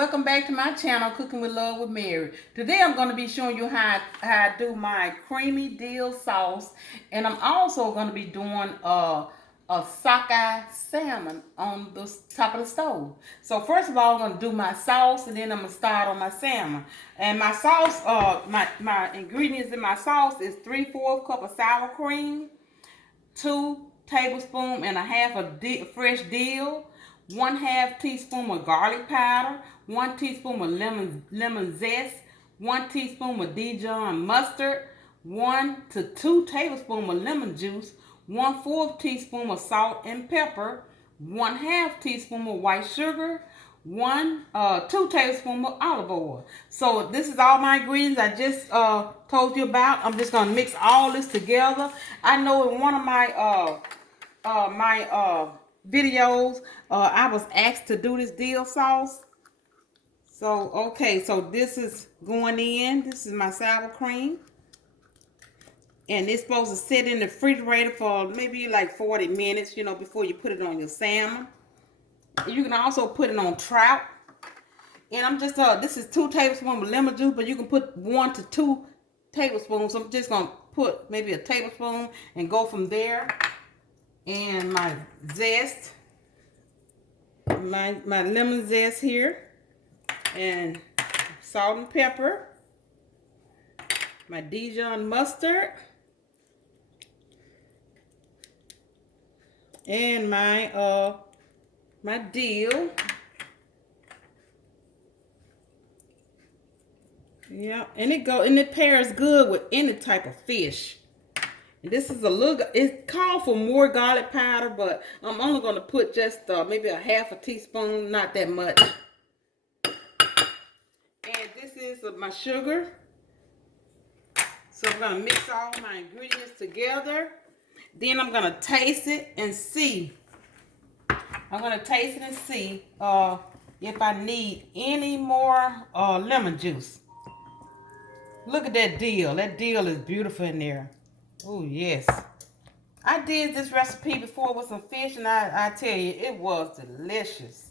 welcome back to my channel, Cooking with Love with Mary. Today I'm going to be showing you how I do my creamy dill sauce, and I'm also going to be doing a sockeye salmon on the top of the stove. So first of all, I'm going to do my sauce, and then I'm going to start on my salmon. And my sauce, my ingredients in my sauce is 3/4 cup of sour cream, 2 tablespoons and a half of fresh dill, 1/2 teaspoon of garlic powder, 1 teaspoon of lemon zest, 1 teaspoon of Dijon mustard, 1 to 2 tablespoons of lemon juice, 1/4 teaspoon of salt and pepper, 1/2 teaspoon of white sugar, 2 tablespoons of olive oil. So this is all my ingredients I just told you about. I'm just gonna mix all this together. I know in one of my videos, I was asked to do this dill sauce. So, okay, so this is going in. This is my sour cream. And it's supposed to sit in the refrigerator for maybe like 40 minutes, before you put it on your salmon. You can also put it on trout. And I'm just, this is 2 tablespoons of lemon juice, but you can put 1 to 2 tablespoons. So I'm just going to put maybe a tablespoon and go from there. And my zest, my lemon zest here, and salt and pepper, my Dijon mustard, and my my dill. Yeah, and it pairs good with any type of fish. And this is it's called for more garlic powder, but I'm only going to put just maybe a 1/2 teaspoon, not that much. And this is my sugar. So I'm going to mix all my ingredients together. Then I'm going to taste it and see. I'm going to taste it and see if I need any more lemon juice. Look at that dill. That dill is beautiful in there. Oh, yes. I did this recipe before with some fish, and I tell you, it was delicious.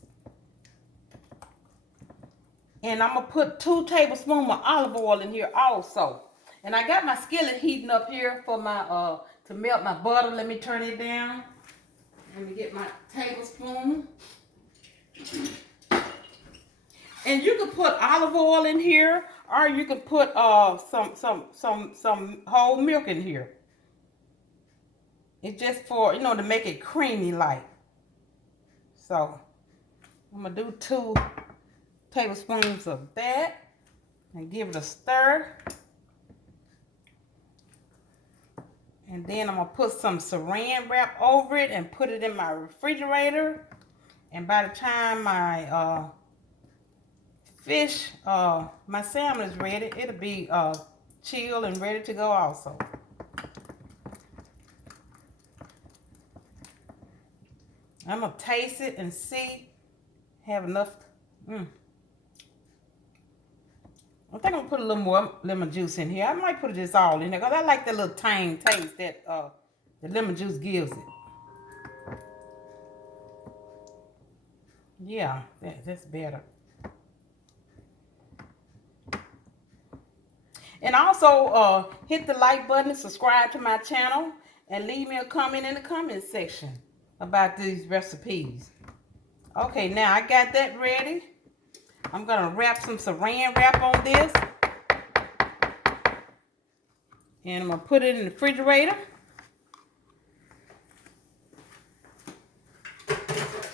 And I'm going to put 2 tablespoons of olive oil in here also. And I got my skillet heating up here for my to melt my butter. Let me turn it down. Let me get my tablespoon. And you can put olive oil in here, or you can put some whole milk in here. It's just for, to make it creamy like. So, I'm going to do 2 tablespoons of that and give it a stir. And then I'm going to put some saran wrap over it and put it in my refrigerator. And by the time my fish, my salmon is ready, it'll be chilled and ready to go also. I'm going to taste it and see, have enough. I think I'm going to put a little more lemon juice in here. I might put this all in there because I like that little tang taste that the lemon juice gives it. Yeah, that's better. And also hit the like button, subscribe to my channel, and leave me a comment in the comment section about these recipes. Okay, now I got that ready. I'm gonna wrap some saran wrap on this, and I'm gonna put it in the refrigerator.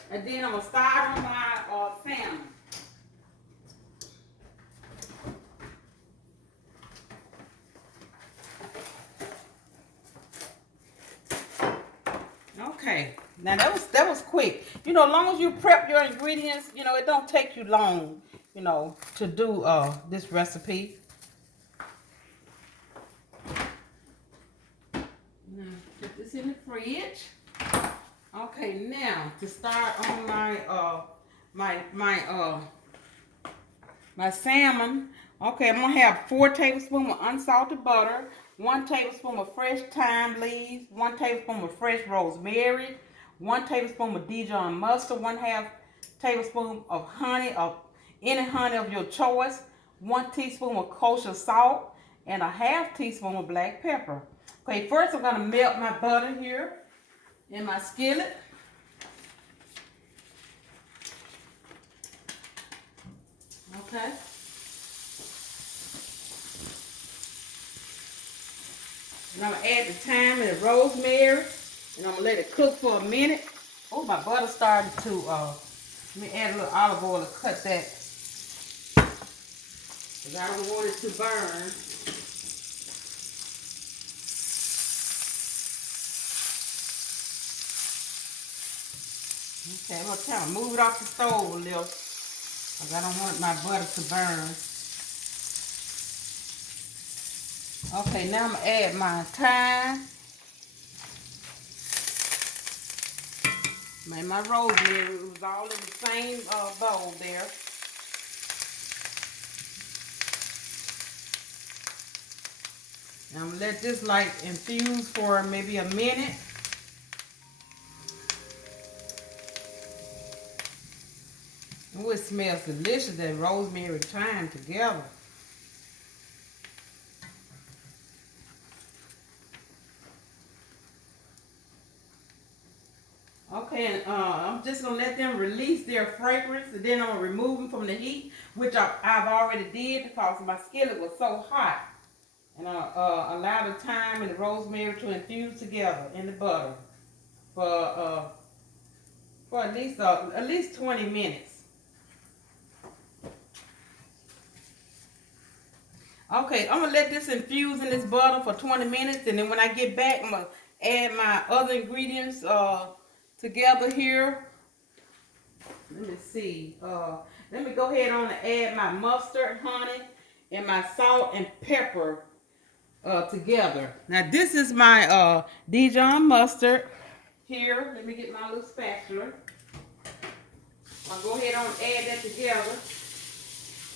And then I'm gonna start on my salmon. Okay, now that was quick. As long as you prep your ingredients, it don't take you long, to do this recipe. Now put this in the fridge. Okay, now to start on my salmon. Okay, I'm gonna have 4 tablespoons of unsalted butter, 1 tablespoon of fresh thyme leaves, 1 tablespoon of fresh rosemary, 1 tablespoon of Dijon mustard, 1/2 tablespoon of honey any honey of your choice, 1 teaspoon of kosher salt, and a half teaspoon of black pepper. Okay, first I'm going to melt my butter here in my skillet. Okay. And I'm going to add the thyme and the rosemary. And I'm going to let it cook for a minute. Oh, my butter started to, let me add a little olive oil to cut that. Because I don't want it to burn. Okay, I'm going to kind of move it off the stove a little. Because I don't want my butter to burn. Okay, now I'm going to add my thyme. My rosemary, it was all in the same bowl there. And I'm going to let this like infuse for maybe a minute. Oh, it smells delicious, that rosemary and thyme together. Okay, and I'm just going to let them release their fragrance, and then I'm going to remove them from the heat, which I've already did because my skillet was so hot. And I'll allow the thyme and the rosemary to infuse together in the butter for at least 20 minutes. Okay, I'm going to let this infuse in this butter for 20 minutes, and then when I get back, I'm going to add my other ingredients together here. Let me see. Let me go ahead on and add my mustard, honey, and my salt and pepper together. Now this is my Dijon mustard here. Let me get my little spatula. I'll go ahead on and add that together.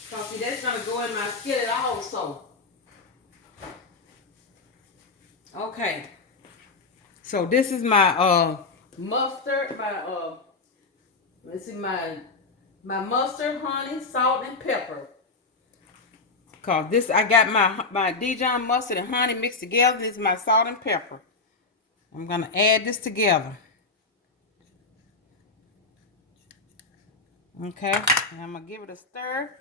So see, that's gonna go in my skillet also. Okay. So this is my mustard, let's see, my mustard, honey, salt, and pepper. Cause this, I got my Dijon mustard and honey mixed together. This is my salt and pepper. I'm gonna add this together. Okay, and I'm gonna give it a stir.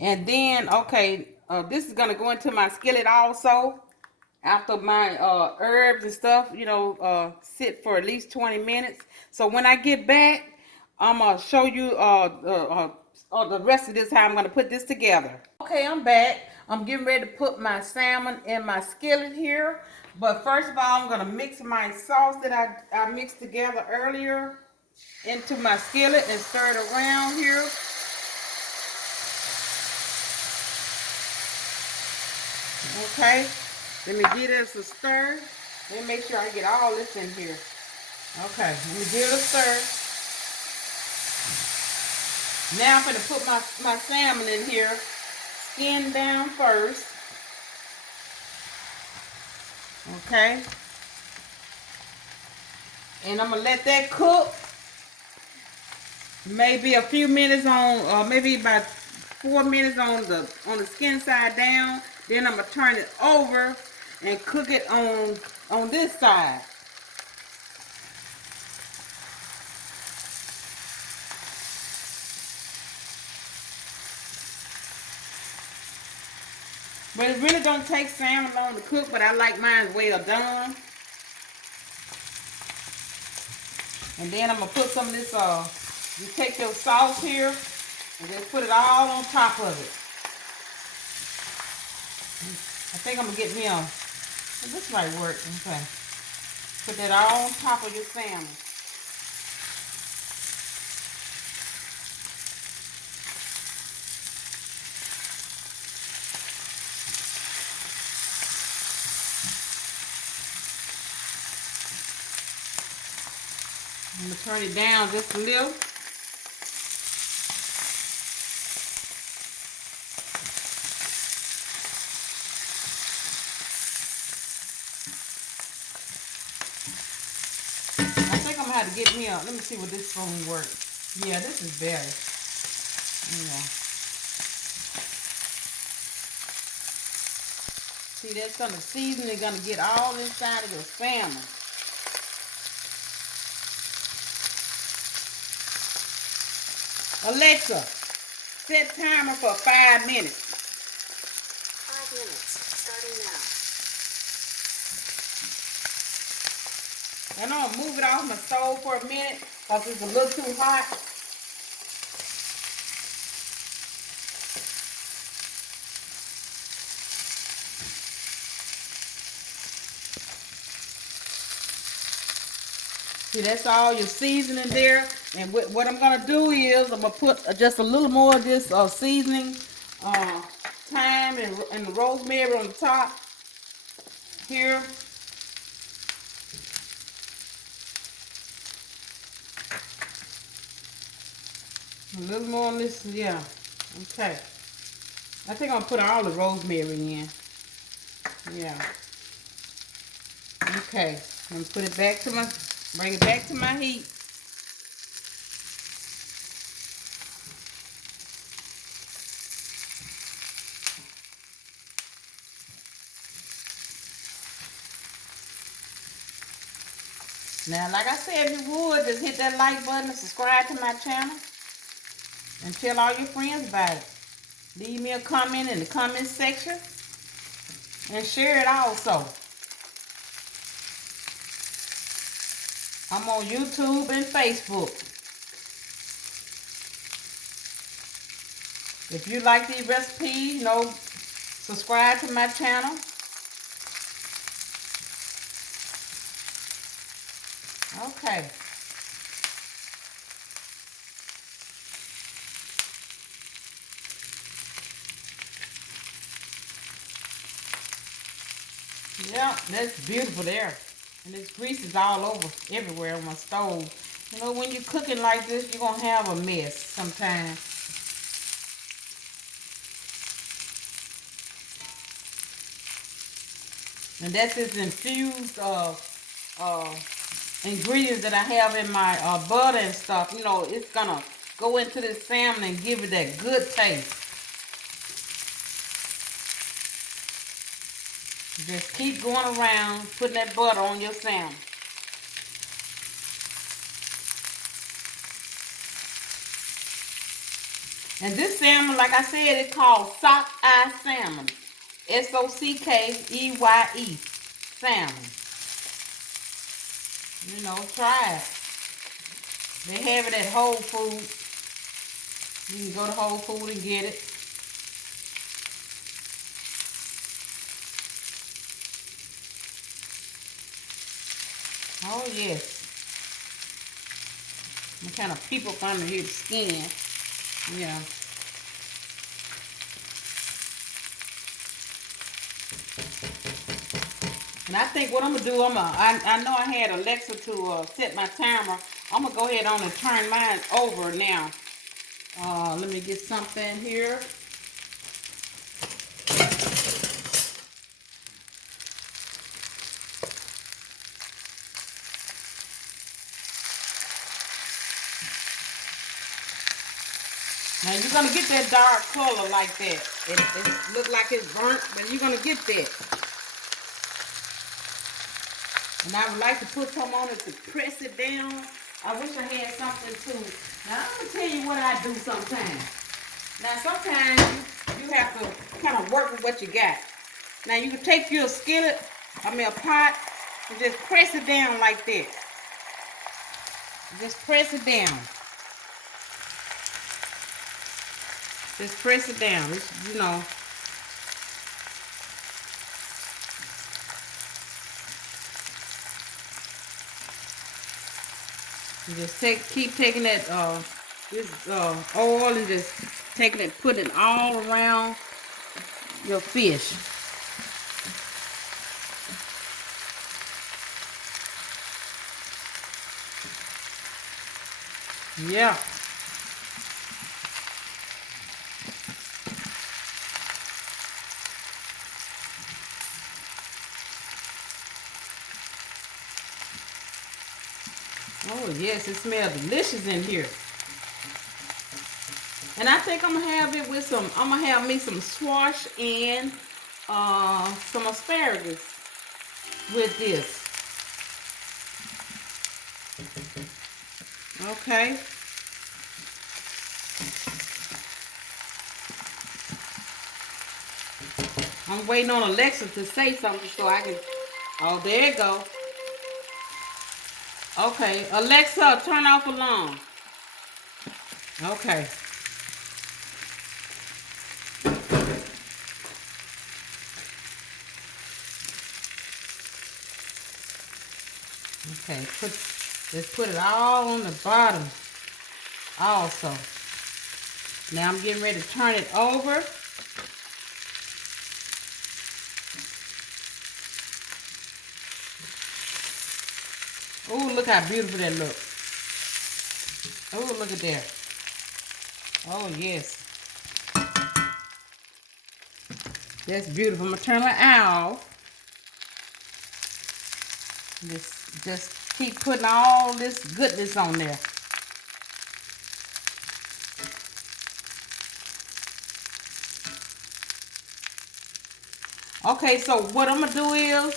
And then, okay, this is gonna go into my skillet also. After my herbs and stuff, you know, sit for at least 20 minutes. So when I get back, I'm gonna show you the rest of this, how I'm gonna put this together. Okay, I'm back. I'm getting ready to put my salmon in my skillet here. But first of all, I'm gonna mix my sauce that I mixed together earlier into my skillet and stir it around here. Okay, let me give this a stir. Let me make sure I get all this in here. Okay, let me give it a stir. Now I'm going to put my salmon in here, skin down first. Okay. And I'm going to let that cook. Maybe a few minutes on, maybe about 4 minutes on the skin side down. Then I'm going to turn it over and cook it on this side. But it really don't take salmon long to cook, but I like mine well done. And then I'm going to put some of this, you take your sauce here and just put it all on top of it. I think I'm going to get me this might work. Okay. Put that all on top of your salmon. I'm going to turn it down just a little. I think I'm going to have to get me let me see what this spoon works. Yeah, this is better. Yeah. See, that's gonna season. It's gonna get all inside of your salmon. Alexa, set timer for 5 minutes. 5 minutes, starting now. And I'm gonna move it off my stove for a minute because it's a little too hot. See, that's all your seasoning there. And what I'm gonna do is I'm gonna put just a little more of this seasoning, thyme and the rosemary on the top here. A little more on this, yeah. Okay. I think I'm gonna put all the rosemary in. Yeah. Okay. I'm gonna put it back to bring it back to my heat. Now, like I said, if you would, just hit that like button and subscribe to my channel. And tell all your friends about it. Leave me a comment in the comment section. And share it also. I'm on YouTube and Facebook. If you like these recipes, subscribe to my channel. Okay. Yeah, that's beautiful there. And this grease is all over, everywhere on my stove. You know, when you're cooking like this, you're going to have a mess sometimes. And that's this infused ingredients that I have in my butter and stuff. You know, it's going to go into this salmon and give it that good taste. Just keep going around, putting that butter on your salmon. And this salmon, like I said, it's called sockeye salmon. S-O-C-K-E-Y-E. Salmon. You know, try it. They have it at Whole Foods. You can go to Whole Foods and get it. Oh, yes. I'm kind of peep up under here, the skin. Yeah. And I think what I'm going to do, I know I had Alexa to set my timer. I'm going to go ahead on and turn mine over now. Let me get something here. Now you're going to get that dark color like that. It looks like it's burnt, but you're going to get that. And I would like to put some on it to press it down. I wish I had something to. Now I'm going to tell you what I do sometimes. Now sometimes you have to kind of work with what you got. Now you can take your skillet, a pot, and just press it down like that. Just press it down. Just press it down. It's, you know. You just keep taking that this oil and just taking it, putting it all around your fish. Yeah. Oh yes, it smells delicious in here. And I think I'm gonna have it with some, I'm gonna have me some squash and some asparagus with this. Okay. I'm waiting on Alexa to say something so I can, oh, there it go. Okay, Alexa, turn off alarm. Okay. Okay, let's put it all on the bottom also. Now I'm getting ready to turn it over. Oh, look how beautiful that looks. Oh, look at that. Oh, yes. That's beautiful. I'm going to turn my eye off. Just keep putting all this goodness on there. Okay, so what I'm going to do is,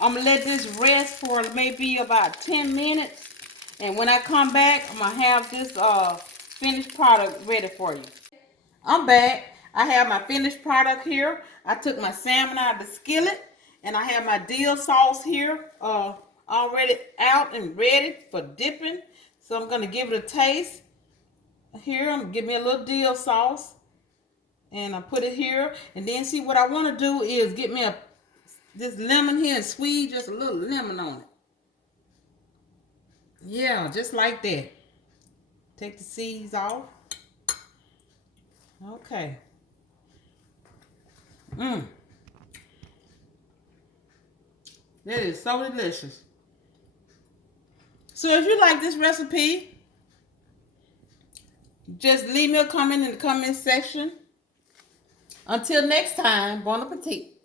I'm going to let this rest for maybe about 10 minutes. And when I come back, I'm going to have this finished product ready for you. I'm back. I have my finished product here. I took my salmon out of the skillet. And I have my dill sauce here already out and ready for dipping. So I'm going to give it a taste. Here, I'm going to give me a little dill sauce. And I put it here. And then see what I want to do is get me this lemon here and squeeze just a little lemon on it. Yeah, just like that. Take the seeds off. Okay. That is so delicious. So if you like this recipe, just leave me a comment in the comment section. Until next time, bon appetit.